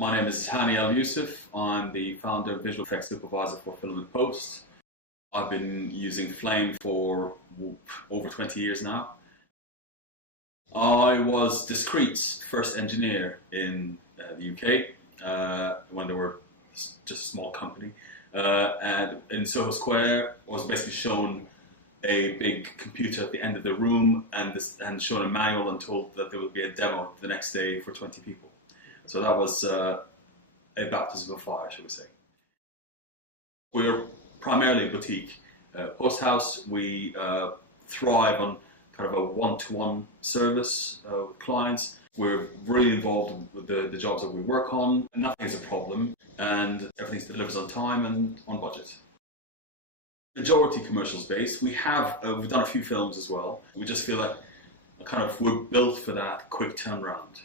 My name is Hani AlYousif. I'm the founder and visual effects supervisor for Filament Post. I've been using Flame for over 20 years now. I was Discrete's first engineer in the UK when they were just a small company. And in Soho Square, I was basically shown a big computer at the end of the room and shown a manual and told that there would be a demo the next day for 20 people. So that was a baptism of fire, shall we say. We're primarily a boutique Posthouse. We thrive on kind of a one-to-one service with clients. We're really involved with the jobs that we work on. Nothing is a problem, and everything delivers on time and on budget. Majority commercials based. We've done a few films as well. We just feel like we're built for that quick turnaround.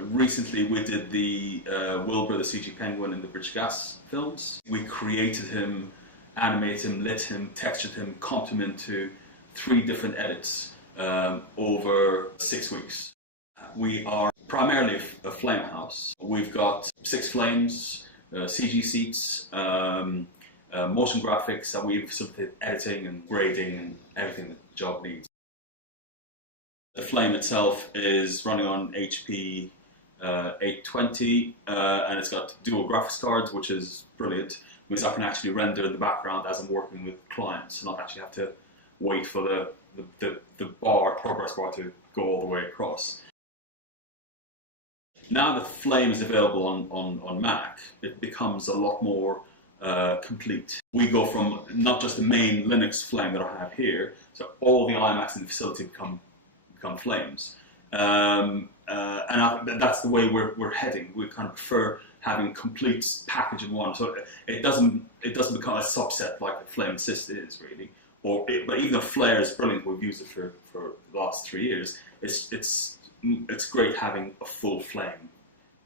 Recently we did the Wilbur the CG Penguin in the British Gas films. We created him, animated him, lit him, textured him, comped him into 3 different edits over 6 weeks. We are primarily a flame house. We've got 6 flames, CG seats, motion graphics, and we've submitted editing and grading and everything that the job needs. The Flame itself is running on HP 820 and it's got dual graphics cards, which is brilliant, because I can actually render in the background as I'm working with clients and not actually have to wait for the progress bar to go all the way across. Now that Flame is available on Mac, it becomes a lot more complete. We go from not just the main Linux Flame that I have here, so all the iMacs in the facility become Flames, and that's the way we're heading. We kind of prefer having a complete package in one, so it doesn't become a subset like the Flame Assist is really. But even though Flare is brilliant, we've used it for the last 3 years. It's great having a full Flame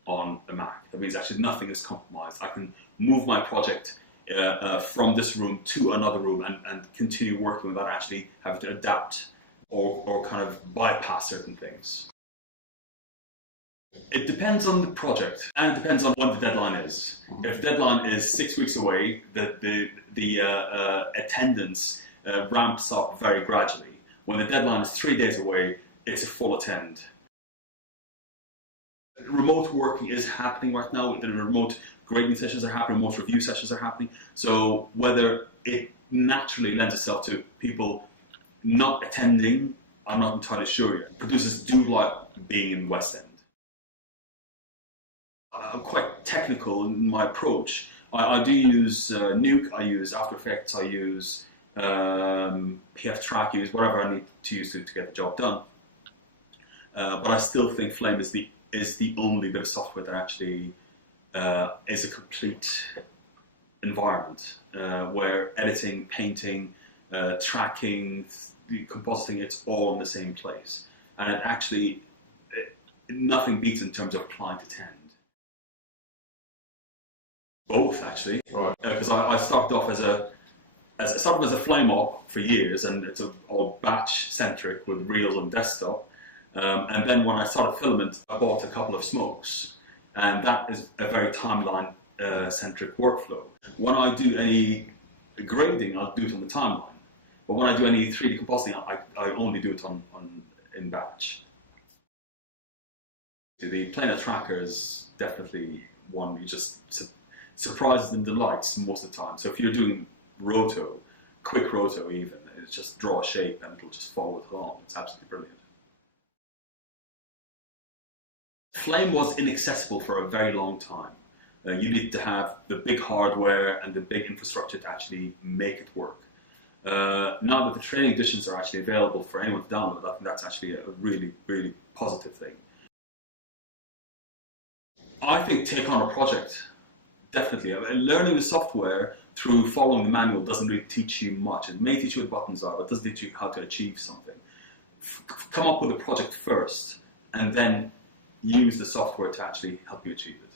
on a Mac. That means actually nothing is compromised. I can move my project from this room to another room and continue working without actually having to adapt or kind of bypass certain things. It depends on the project, and it depends on when the deadline is. If the deadline is 6 weeks away, the attendance ramps up very gradually. When the deadline is 3 days away, it's a full attend. Remote working is happening right now. The remote grading sessions are happening, remote review sessions are happening. So whether it naturally lends itself to people not attending, I'm not entirely sure yet. Producers do like being in West End. I'm quite technical in my approach. I do use Nuke, I use After Effects, I use PF Track, I use whatever I need to use to get the job done. But I still think Flame is the only bit of software that actually is a complete environment where editing, painting, tracking, compositing, it's all in the same place. And it actually, nothing beats in terms of client attend. Both actually, because I started off as a flame op for years, and it's all batch centric with reels on desktop. And then when I started Filament, I bought a couple of smokes, and that is a very timeline centric workflow. When I do any grading, I'll do it on the timeline. But when I do any 3D compositing, I only do it in batch. The planar tracker is definitely one you just surprises and delights most of the time. So if you're doing roto, quick roto even, it's just draw a shape and it'll just follow it along. It's absolutely brilliant. Flame was inaccessible for a very long time. You need to have the big hardware and the big infrastructure to actually make it work. Now that the training editions are actually available for anyone to download, I think that's actually a really, really positive thing. I think take on a project, definitely. Learning the software through following the manual doesn't really teach you much. It may teach you what buttons are, but it doesn't teach you how to achieve something. Come up with a project first, and then use the software to actually help you achieve it.